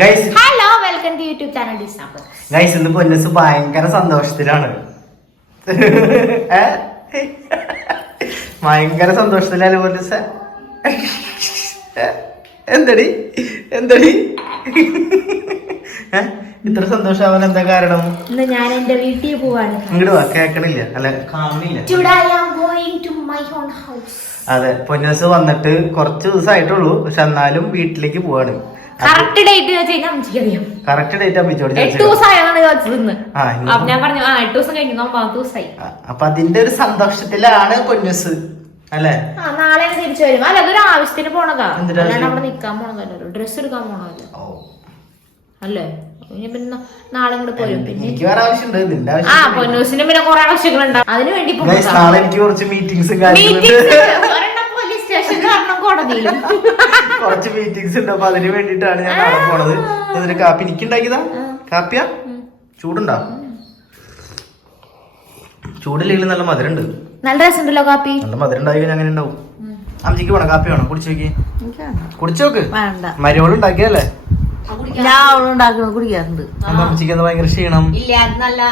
Guys hello welcome to YouTube channel guys ഇന്ന് പൊന്നസ് ഭയങ്കര സന്തോഷത്തിലാണ്? ഭയങ്കര സന്തോഷത്തിലാണ് പൊന്നസ്? എന്തടി? എന്തടി? ഇത്ര സന്തോഷാവാൻ എന്താ കാരണം? ഇന്ന് ഞാൻ എന്റെ വീട്ടിൽ പോവാണ്. ഇങ്ങോട്ട് വാ കേക്കണില്ല. അല്ല ഹൗസ് അതെ പൊന്നസ് വന്നിട്ട് കുറച്ച് ദിവസമായിട്ടുള്ളൂ. പക്ഷെ എന്നാലും വീട്ടിലേക്ക് പോവാണ്. കറക്റ്റ് ഡേറ്റ് കറക്റ്റ് ഡേറ്റ് അമ്മിച്ചോട് എട്ട് ദിവസമായാണ് ചോദിച്ചത് ഇന്ന് ആ, ഇന്ന് അപ്പൊ ഞാൻ പറഞ്ഞു ആ എട്ട് ദിവസം കഴിഞ്ഞു ഒമ്പത് ദിവസമായി അപ്പൊ അതിന്റെ ഒരു സന്തോഷത്തിലാണ് കൊഞ്ഞുസ് അല്ലേ? ആ നാളെ തിരിച്ചു വരും. അല്ല അതൊരു ആവശ്യത്തിന് പോണതാ. എന്തിനാ അല്ലാണ്ട് ആവശ്യം? അവിടെ നിക്കാൻ പോണതല്ലോ. ഡ്രസ് എടുക്കാൻ പോണതല്ലോ. ഓ. അല്ലേ? ഇനി പിന്നെ നാളെ കൂടെ പോരും. പിന്നെ എനിക്ക് വേറെ ആവശ്യമുണ്ട്. നിന്റെ ആ ആവശ്യം പൊന്നൂസിന് പിന്നെ കുറെ ആവശ്യങ്ങളുണ്ടാവും അതിന് വേണ്ടി ഇപ്പൊ Guys, നാളെ എനിക്ക് കുറച്ച് മീറ്റിംഗ്സും മീറ്റിംഗ് കോടതിയിലും കുറച്ച് മീറ്റിംഗ്സ് ഉണ്ട് അപ്പൊ അതിന് വേണ്ടിയിട്ടാണ് ഞാൻ നാളെ പോണത്. എന്നിട്ട് കാപ്പി എനിക്ക് ഉണ്ടാക്കിയതാ കാപ്പിയാ? ചൂടുണ്ടോ? ചൂടില്ലെങ്കിലും നല്ല മധുരണ്ട് നല്ല രസമുണ്ടല്ലോ കാപ്പി. നല്ല മധുരം ഉണ്ടായി കഴിഞ്ഞാൽ അങ്ങനെ ഉണ്ടാവും. അമ്മച്ചിക്ക് വേണം കാപ്പി വേണം? കുടിച്ചു നോക്കി. കുടിച്ചു നോക്ക്. മരുമോൾ ഉണ്ടാക്കിയല്ലേ ഞാൻ അവളുണ്ടാക്കണ കുടിക്കാറുണ്ട്. അമ്മച്ചിക്ക് എന്താ ഭയങ്കര ക്ഷീണം? ഇല്ല അത് നല്ല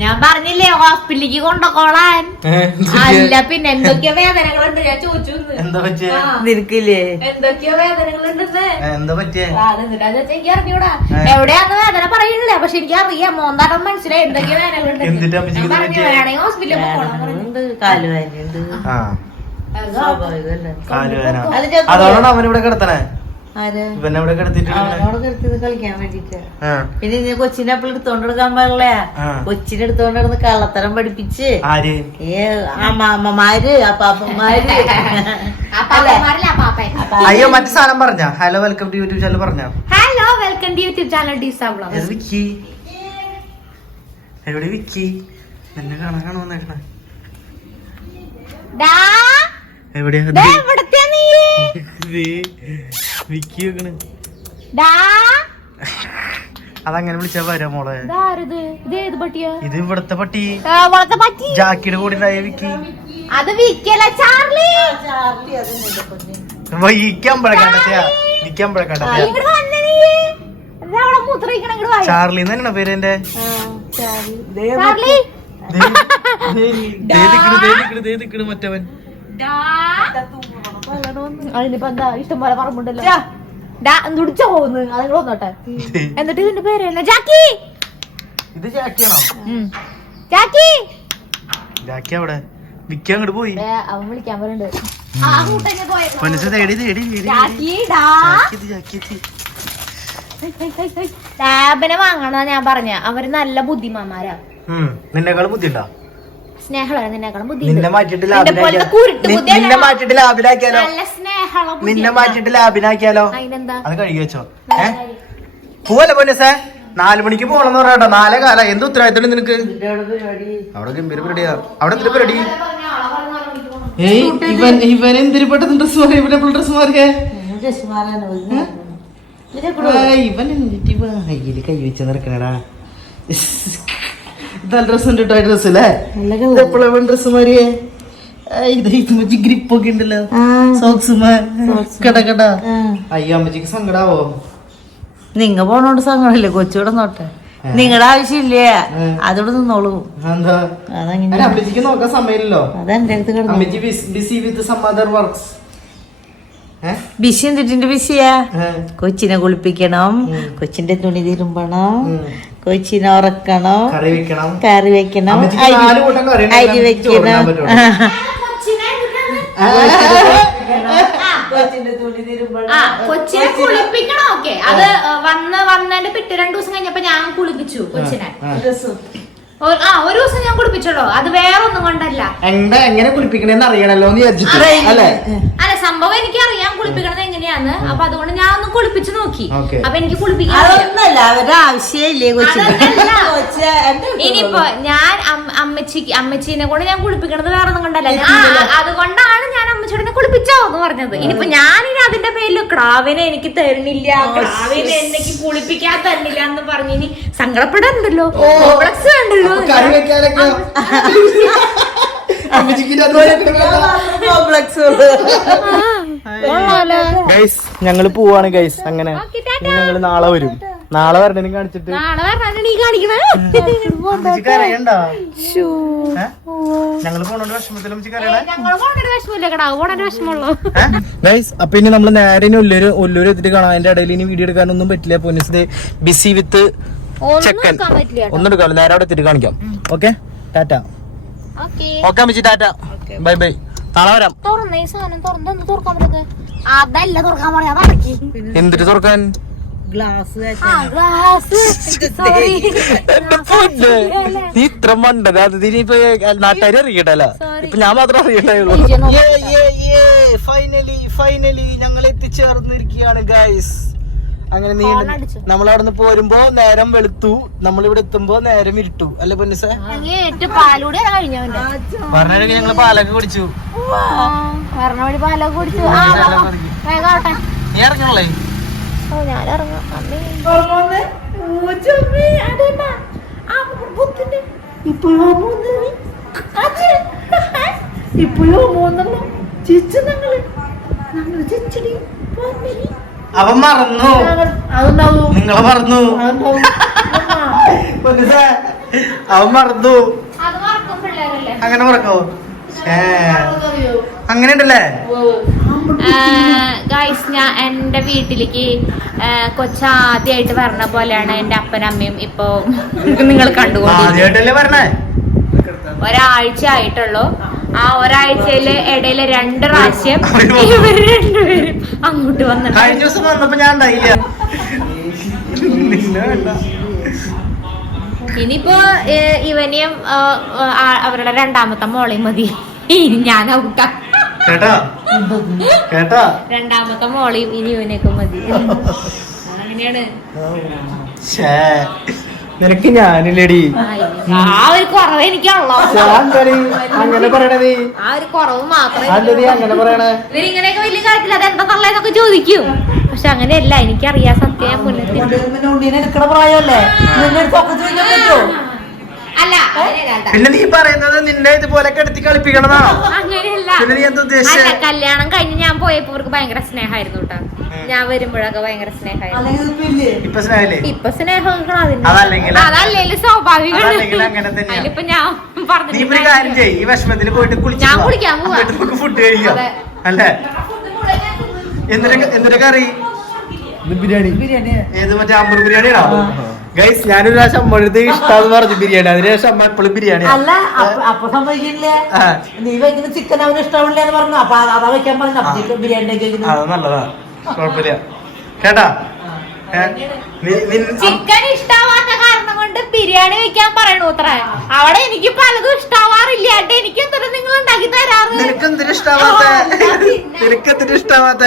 ഞാൻ പറഞ്ഞില്ലേ ഹോസ്പിറ്റലിലേക്ക് കൊണ്ടുപോളാൻ അല്ല പിന്നെ എന്തൊക്കെയോ വേദനകളുണ്ട്? ഞാൻ ചോദിച്ചു എന്താ പറ്റിയ? നിനക്കില്ലേ? എന്തൊക്കെയോ വേദനകളുണ്ടെന്ന് എന്താ പറ്റിയ? എനിക്ക് അറിഞ്ഞൂടാ. എവിടെയാന്ന് വേദന പറയുന്നില്ല പക്ഷെ എനിക്ക് അറിയാം മോന്താട്ടം മനസ്സിലായി എന്തൊക്കെയോ വേദനകളുണ്ട്? വേണമെങ്കിൽ ഹോസ്പിറ്റലിൽ പോകണം സ്വാഭാവികമല്ലേ? കാലുവേന അത് അവനിവിടെ അതോടാണ് അവൻ ഇവിടെ കിടത്തണേ? കിടത്തിട്ട് കളിക്കാൻ വേണ്ടിട്ട്. പിന്നെ നീ കൊച്ചിനെ അപ്പോൾ എടുത്തോണ്ട് എടുക്കാൻ പാടില്ല. കൊച്ചിനെ എടുത്തോണ്ട് നടന്ന് കള്ളത്തരം പഠിപ്പിച്ച്. അമ്മമാര് ഏ അമ്മാമ്മമാര് അപ്പാപ്പന്മാര് അയ്യോ മറ്റു സാധനം പറഞ്ഞ? Hello welcome to YouTube channel പറഞ്ഞ? Hello welcome to YouTube channel ഏത് വിക്കി? എവിടെ വിക്കി? എന്നെ കാണാൻ കാണുവന്നേക്കണ ഡാ എവിടെയാ അതങ്ങനെ വിളിച്ചാ വരാ മോളെ ഇത് ഏത് പട്ടിയാ ഇത് ഇവിടത്തെ പട്ടി ആ, വളർത്ത പട്ടി ജാക്കിയുടെ കൂടെ ഉണ്ടായ വിക്കി അത് വിക്കല ചാർലി ചാർലി തന്നെയാണ് പേര് എന്റെ മറ്റവൻ അതിനിപ്പോ എന്താ ഇഷ്ടം പോലെ പറമ്പുണ്ടല്ലോ. ഡാ എന്തുടിച്ചോ പോകുന്നു. അതിങ്ങോട്ട് വന്നോട്ടെ. എന്നിട്ട് ഇതിന്റെ പേര് ജാക്കി! ഇത് ജാക്കിയാണോ? ജാക്കി! ജാക്കി അവിടെ? വിക്കി അങ്ങോട്ട് പോയി. അവൻ വിളിക്കാൻ മനസ്സ് തേടി തേടി. ലാബിനെ വാങ്ങണ ഞാൻ പറഞ്ഞ. അവർ നല്ല ബുദ്ധിമാന്മാരാ. നിന്നെക്കാളും ബുദ്ധിയുണ്ടോ? സ്നേഹമുള്ള നിന്നെക്കാളും ബുദ്ധി നിന്നെ മാറ്റിട്ട് ബുദ്ധിയല്ല. നിന്നെ മാറ്റിട്ട് ലാബിലാക്കിയാലോ? നല്ല സ്നേഹമുള്ള ബുദ്ധി നിന്നെ മാറ്റിട്ട് ലാബിലാക്കിയാലോ? അതിനെന്താ? അത് കഴുകി വെച്ചോ. ഏ? പോവല്ലേ പൊന്നസേ? നാല് മണിക്ക് പോകണമെന്ന് പറയട്ടോ നാലേ കാല. എന്ത് ഉത്തരവാദിത്തം നിനക്ക്? അവിടെ ഗംഭീര പരിപാടിയാ. അവിടെ എന്തൊരു പരിപാടി? ഏയ് ഇവൻ ഇവൻ എന്തിരി പെട്ടെന്ന് ഡ്രസ് മാറി ഇവൻ എപ്പോഴും ഡ്രസ് മാറിയേ? ഇവൻ എന്നിട്ട് കയ്യിൽ കൈ വെച്ച് നിറക്കണടാ നല്ല ഡ്രസ് ഉണ്ട് കേട്ടോ ഡ്രസ് അല്ലേ? എപ്പോഴും ഡ്രസ് മാറിയേ. ഇത് അമ്മച്ചി ഗ്രിപ്പ് ഒക്കെ ഉണ്ടല്ലോ. സോക്സ് കട കട. അയ്യോ അമ്മച്ചിക്ക് സങ്കടാവോ? നിങ്ങ പോണോണ്ട് സങ്കടല്ലേ കൊച്ചുകൂടെ നോട്ടെ. നിങ്ങളുടെ ആവശ്യമില്ലേ? അതോട് നിന്നോളൂ. അമ്മച്ചിക്ക് നോക്കാൻ സമയമില്ലല്ലോ. അമ്മച്ചി busy with some other works. Busy ബിസിയാ? കൊച്ചിനെ കുളിപ്പിക്കണം. കൊച്ചിന്റെ തുണി തിരുമ്പണം. കൊച്ചിനെ ഉറക്കണോ. കറി വെക്കണം. കറി വെക്കണം. അരി വെക്കണം. കൊച്ചിനെ തുണി തിരുമ്പണം. കൊച്ചിനെ കുളിപ്പിക്കണം ഓക്കെ. അത് വന്ന് വന്നതിന്റെ പിറ്റേ രണ്ടു ദിവസം കഴിഞ്ഞപ്പോ ഞാൻ കുളിപ്പിച്ചു കൊച്ചിനെ. ആ ഒരു ദിവസം ഞാൻ കുളിപ്പിച്ചോളൂ. അത് വേറെ ഒന്നും കൊണ്ടല്ല. എന്താ എങ്ങനെ കുളിപ്പിക്കണേന്ന് അറിയണല്ലോ എന്ന് വിചാരിച്ചിട്ട് അല്ലേ? അല്ല സംഭവം എനിക്ക് അറിയാം കുളിപ്പിക്കണത് എങ്ങനെയാന്ന്. അപ്പൊ അതുകൊണ്ട് ഞാൻ ഒന്ന് കുളിപ്പിച്ചു നോക്കി. അപ്പൊ എനിക്ക് കുളിപ്പിക്കാൻ ഇനിയിപ്പോ ഞാൻ അമ്മച്ചി അമ്മച്ചിക്ക് അമ്മച്ചീനെ കൊണ്ട് ഞാൻ കുളിപ്പിക്കണത് വേറെ ഒന്നും കൊണ്ടല്ല ആ, അതുകൊണ്ടാണ് ഞാൻ അമ്മച്ചിയോടെ കുളിപ്പിച്ചോ എന്ന് പറഞ്ഞത് ഇനിയിപ്പോ ഞാനിനി അതിന്റെ പേരിൽ ക്രാവിനെ എനിക്ക് തരുന്നില്ല ക്രാവിനെ എനിക്ക് കുളിപ്പിക്കാൻ തരുന്നില്ല എന്ന് പറഞ്ഞ് ഇനി സങ്കടപ്പെടാറുണ്ടല്ലോ കോംപ്ലക്സ് ഉണ്ടല്ലോ. ഗൈസ് ഞങ്ങൾ പോവാണ് ഗൈസ് അങ്ങനെ ഞങ്ങൾ നാളെ വരും. നാളെ വരണേനും കാണിച്ചിട്ട്. നാളെ നീ കാണിക്കണേ? ഞങ്ങൾ പോണോണ്ട് വിഷമത്തിലും ഗൈസ് അപ്പൊ ഇനി നമ്മൾ നേരെ ഇനി ഒല്ലൂര് ഒല്ലൂര് എത്തിയിട്ട് കാണാം. അതിന്റെ ഇടയിൽ ഇനി വീഡിയോ എടുക്കാനൊന്നും പറ്റില്ല. പോലീസ് ബിസി വിത്ത് ചെക്കൻ. ഒന്നും എടുക്കാമല്ലോ നേരെ അവിടെ എത്തിട്ട് കാണിക്കാം. ഓക്കെ ടാറ്റ ഓക്കേ ഓക്കെ അമ്മച്ചി ടാറ്റ ബൈ ബൈ നാളെ വരാം. തുറന്നേ സാധനം. തുറന്നു തുറക്കാൻ പറ്റത് അതല്ല തുറക്കാൻ പറയാ എന്തിട്ട് തുറക്കാൻ? ഗ്ലാസ് നീ ഇത്ര മണ്ടന. അത് ഇനിയിപ്പോ നാട്ടുകാർ അറിയട്ടല്ല ഇപ്പൊ ഞാൻ മാത്രം അറിയണ്ടായുള്ളൂ. ഫൈനലി ഫൈനലി ഞങ്ങൾ എത്തിച്ചേർന്നിരിക്കുകയാണ് ഗൈസ് അങ്ങനെ നീ. നമ്മൾ അവിടെ നിന്ന് പോരുമ്പോ നേരം വെളുത്തു. നമ്മൾ ഇവിടെ എത്തുമ്പോ നേരം ഇരുട്ടു. അല്ലെ പൊന്നിസേ പറഞ്ഞ ഞങ്ങൾ പാലൊക്കെ കുടിച്ചു. പറഞ്ഞ പാലൊക്കെ കുടിച്ചു. നീ ഇറങ്ങണല്ലേ? ഓ ഞാൻ ഇറങ്ങാം അമ്മേ ഇപ്പോഴോ മൂന്നെണ്ണം. ചിച്ചു ഞങ്ങൾ. ഞങ്ങൾ ചിച്ചടി അവൻ മറന്നു. നിങ്ങളെ മറന്നു. അവൻ മറന്നു. അത് അങ്ങനെ മറക്കോ ഏ. അങ്ങനെ ഉണ്ടല്ലേ ഗൈസ് ഞാൻ എന്റെ വീട്ടിലേക്ക് കൊച്ചാദ്യമായിട്ട് വരണ പോലെയാണ് എന്റെ അപ്പനും അമ്മയും ഇപ്പൊ നിങ്ങൾ കണ്ടുകൊണ്ടിരിക്കുന്നത്. ഒരാഴ്ച ആയിട്ടുള്ളൂ ആ ഒരാഴ്ചയിൽ ഇടയിൽ രണ്ട് പ്രാവശ്യം ഇവർ രണ്ടുപേരും അങ്ങോട്ട് വന്നിട്ടുണ്ട്. ഇനിയിപ്പോ ഇവനെയും അവരുടെ രണ്ടാമത്തെ മോളെയും മതി. ഞാൻ ഔട്ടാ കേട്ടാ? കേട്ടാ? രണ്ടാമത്തെ മോളെയും ഇനി ഇവനെയൊക്കെ മതി. അങ്ങനെയാണ് നിനക്ക് ഞാനില്ലടി. ആ ഒരു കുറവ് എനിക്കാണല്ലോ. അങ്ങനെ പറയണത്? ആ ഒരു കുറവ് മാത്രമേ വലിയ കാര്യത്തിൽ അങ്ങനെ പറയണേ? ഇവരിങ്ങനെയൊക്കെ വലിയ കാര്യത്തിൽ അതെന്താ തള്ളേന്നൊക്കെ ചോദിക്കും. പക്ഷെ അങ്ങനെയല്ല എനിക്കറിയാം സത്യം. പ്രായമല്ലേ? പിന്നെ നീ പറയുന്നത് നിന്നെ ഇതുപോലെ കെടുത്തി കളിപ്പിക്കണതാണോ അങ്ങനെയല്ല. പിന്നെ നീ എന്താ ഉദ്ദേശിച്ചത് അല്ല കല്യാണം കഴിഞ്ഞ് ഞാൻ പോയപ്പോ ഇവർക്ക് ഭയങ്കര സ്നേഹമായിരുന്നു കേട്ടോ ഞാൻ വരുമ്പോഴൊക്കെ ഭയങ്കര സ്നേഹമായിരുന്നു ഇപ്പൊ സ്നേഹം അതല്ലെങ്കിൽ- സ്വാഭാവികം. അതിലിപ്പോ ഞാൻ ഈ വിഷമത്തിൽ പോയിട്ട് ഞാൻ. കുളിക്കാൻ പോവാ. ഫുഡ് കഴിക്കാം. അല്ലേ? എന്തിനൊക്കെ എന്തിനൊക്കെ കറി? ബിരിയാണി ബിരിയാണി. ഏത് മറ്റേ അമ്പർ ബിരിയാണിയാണോ? ഗൈസ് ഞാനൊരു പ്രാവശ്യം അമ്മടുത്ത് ഇഷ്ടം പറഞ്ഞു ബിരിയാണി. അതിനുശേഷം അമ്മ എപ്പോഴും ബിരിയാണി അല്ല അപ്പ- സംഭവിക്കില്ലേ നീ വെക്കുന്ന ചിക്കൻ അവന് ഇഷ്ടമില്ല എന്ന് പറഞ്ഞു. അപ്പൊ അത് വെക്കാൻ പറഞ്ഞു ബിരിയാണി അത് നല്ലതാ. കുഴപ്പമില്ല. കേട്ടാ? ചിക്കൻ ഇഷ്ടാവാത്ത കാരണം കൊണ്ട് ബിരിയാണി വെക്കാൻ പറയണു അത്ര. അവിടെ എനിക്ക് പലതും ഇഷ്ടാവാറില്ല. എനിക്ക് എന്തൊരു നിങ്ങൾ ഉണ്ടാക്കി തരാറ്? ഇഷ്ടാവാത്ത?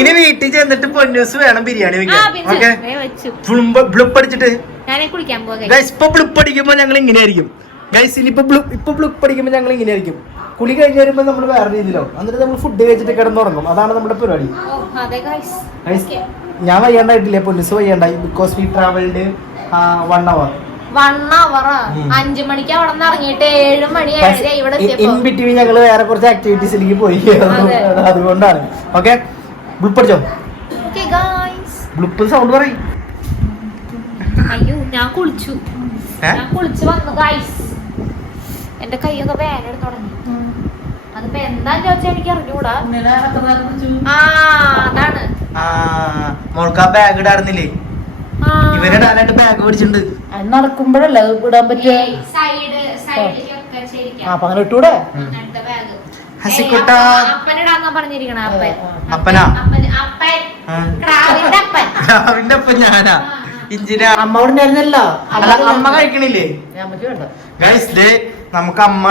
ഇനി വീട്ടിൽ ചെന്നിട്ട് പൊന്നൂസ് വേണം ബിരിയാണി വെക്കാൻ ഓക്കെ? ദേ വെച്ചു. ബ്ലുപ്പ് അടിച്ചിട്ട് ഞാനേ കുളിക്കാൻ പോകാം ഇപ്പൊ ബ്ലുപ്പ് അടിക്കുമ്പോ ഞങ്ങൾ ഇങ്ങനെ ആയിരിക്കും ഗൈസ് ഇനിയിപ്പോ ബ്ലൂ ഇപ്പൊ ബ്ലുപ്പ് അടിക്കുമ്പോ ഞങ്ങൾ ഇങ്ങനെ ആയിരിക്കും കുളി കഴിഞ്ഞ് വരുമ്പോ നമ്മൾ വേറെ രീതിയിലോ എന്നിട്ട് നമ്മൾ ഫുഡ് കഴിച്ചിട്ട് കിടന്നുറങ്ങും. അതാണ് നമ്മുടെ പരിപാടി. ഞാൻ വയ്യാണ്ടായിട്ടില്ല പൊന്നിസ് വയ്യാണ്ടായി. Because we travelled one hour one അഞ്ചു മണിക്ക് അവിടെ നിന്ന് ഇറങ്ങിയിട്ട് ഏഴ് മണി ഏഴര ഇവിടെ ഇൻ ബിറ്റ്വീൻ ഞങ്ങൾ വേറെ കുറച്ച് ആക്ടിവിറ്റീസിലേക്ക് പോയി. അതെ. അതുകൊണ്ടാണ്. ഓക്കെ ബ്ലുപ്പ് അടിച്ചോ Okay, guys. ബ്ലുപ്പ് സൗണ്ട് പറയും. അയ്യോ ഞാൻ കുളിച്ചു. ഞാൻ കുളിച്ചു വന്നു ഗൈസ് എന്റെ കൈയൊക്കെ വേനെടുത്ത് തുടങ്ങി. അതിപ്പോ എന്താന്ന് ചോദിച്ചാൽ എനിക്ക് അറിഞ്ഞൂടാ ആ അതാണ്. മോൾക്ക് ആ ബാഗ് ഇടാറുന്നില്ലേ. ഇവരിടാനായിട്ട് ബാഗ് പിടിച്ചിട്ടുണ്ട് നടക്കുമ്പോഴല്ലേ ഇടാൻ പറ്റിയ അപ്പൊ അങ്ങനെ ഇട്ടൂടെ? ഹസിക്കുട്ട. അപ്പനാ. ക്രാവിന്റെ അപ്പൻ. ഞാനാ. ഇഞ്ചിന അമ്മ അവിടെ ഉണ്ടായിരുന്നല്ലോ. അമ്മ കഴിക്കണില്ലേ? അമ്മയ്ക്ക് വേണ്ട. ഗൈസ് ദേ നമുക്ക് അമ്മ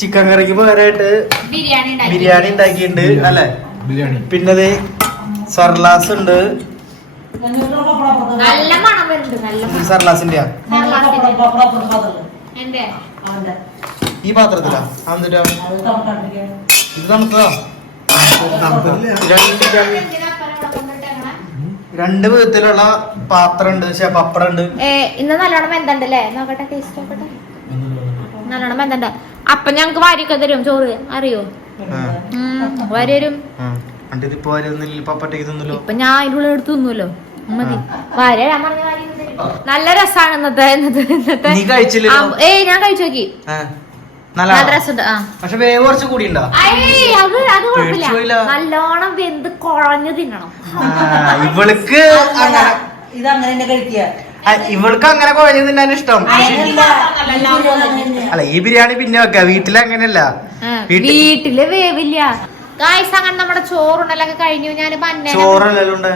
ചിക്കൻ കറിക്ക് പകരമായിട്ട് ബിരിയാണി ഉണ്ടാക്കി. ബിരിയാണി ഉണ്ടാക്കിയിട്ടുണ്ട് അല്ലെ? പിന്നെ ദേ സർലാസ് ഉണ്ട് നല്ല മണം വരുന്നുണ്ട് നല്ല മണം. സർലാസിന്റെ എന്റെ. ഈ പാത്രത്തിലാ? എന്നിട്ടാ ഇത് തണുത്തതാ? രണ്ട് രണ്ട് എന്തിനാ അപ്പനെ ഇവിടെ കൊണ്ടിട്ടേക്കണെ? രണ്ട് വിധത്തിലുള്ള പാത്രം ഉണ്ട് പക്ഷെ പപ്പടം ഉണ്ട് ഏ, ഇന്ന് നല്ലോണം വെന്തണ്ടല്ലേ? നോക്കട്ടെ ടേസ്റ്റ് നോക്കട്ടെ. നല്ലോണം വെന്തണ്ട. അപ്പൊ ഞങ്ങക്ക് വാരിയൊക്കെ തരും ചോറ്. അറിയോ? വരും ഉം, വാരി തരും ആ. പണ്ട് ഇതിപ്പോ വരുന്നില്ല ഇപ്പൊ പട്ടേക്ക് തിന്നല്ലോ ഇപ്പൊ ഞാൻ അതിന്റെ ഉള്ളിൽ എടുത്ത് തിന്നുമല്ലോ മതി. വരെ ഞാൻ പറഞ്ഞ ഇത്. നല്ല രസാണ് ഇന്നത്തെ ഇന്നത്തെ ഇന്നത്തെ നീ കഴിച്ചില്ലല്ലോ? ആ, ഏയ് ഞാൻ കഴിച്ചു നോക്കി. ആ. നല്ല രസമുണ്ട് ആ. പക്ഷെ വേവ് കുറച്ച് കൂടി ഉണ്ടോ ഏയ്, അത് അത് കുഴപ്പമില്ല. നല്ലോണം വെന്ത് കുഴഞ്ഞു തിന്നണം. ഇവൾക്ക് അങ്ങനെ ഇതങ്ങനെ തന്നെ കഴിക്കുക. ആ, ഇവൾക്ക് അങ്ങനെ കുഴഞ്ഞു തിന്നാൻ ഇഷ്ടം. അല്ല ഈ ബിരിയാണി പിന്നെ വെക്ക. വീട്ടിൽ അങ്ങനെയല്ല ആ, വീട്ടിൽ- വീട്ടിൽ വേവില്ല. ഗായ്സ് അങ്ങനെ നമ്മുടെ ചോറുണ്ടല്ലൊക്കെ കഴിഞ്ഞു. ഞാനിപ്പോ അന്നെ ഉണ്ട്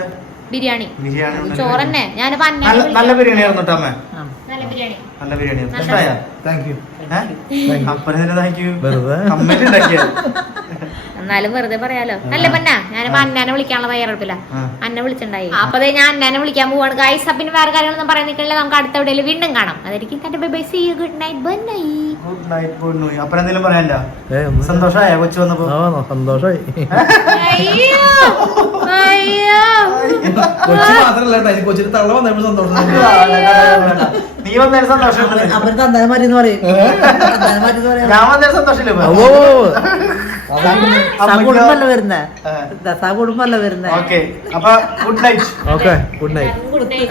ബിരിയാണി. ചോറ് തന്നെ ചോറന്നെ. ഞാനിപ്പോ അന്നെ നല്ല ബിരിയാണി ആയിരുന്നു കേട്ടോ അമ്മ. നല്ല ബിരിയാണി. നല്ല ബിരിയാണി. താങ്ക് യു അപ്പനെ താങ്ക് യു വെറുതെ. എന്നാലും വെറുതെ പറയാലോ. അല്ലേ പന്ന ഞാൻ അന്നാനെ വിളിക്കാനുള്ള തയ്യാറെടുപ്പില്ല. അന്നെ വിളിച്ചിണ്ടായി അപ്പൊ ദേ ഞാൻ അന്നാനെ വിളിക്കാൻ പോവാണ്. ഗൈസ് പിന്നെ വേറെ കാര്യങ്ങളൊന്നും പറയാൻ നിൽക്കില്ല നമുക്ക് അടുത്ത എവിടെയെങ്കിലും വീണ്ടും കാണാം. അതായിരിക്കും തന്റെ bye bye. See you good night bye good night good night അപ്പൻ എന്തെങ്കിലും പറയാനില്ല സന്തോഷമായ കൊച്ചു വന്നപ്പോ? സന്തോഷമായി സന്തോഷായി. അയ്യോ അയ്യോ. കൊച്ചു മാത്രല്ല കൊച്ചിന് തള്ള വന്നപ്പോൾ സന്തോഷം. വന്നതിന് സന്തോഷം. തന്നാലും മതി എന്ന് പറയും. മതി എന്ന് പറയാം. ഞാൻ വന്നതിന് സന്തോഷമില്ല ഓ. ദസാ കുടുംബമല്ല വരുന്നേ. ദസാ കുടുംബമല്ല വരുന്നേ. ഓക്കെ. അപ്പൊ good night. Okay good night.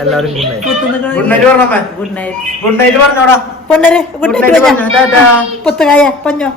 എല്ലാവരും ഗുഡ് നൈറ്റ്. ഗുഡ് നൈറ്റ് പറഞ്ഞമ്മേ ഗുഡ് നൈറ്റ്. ഗുഡ് നൈറ്റ് പറഞ്ഞോടാ. പൊന്നരെ ഗുഡ് നൈറ്റ് പറഞ്ഞ. പുത്തുകായ പൊഞ്ഞോ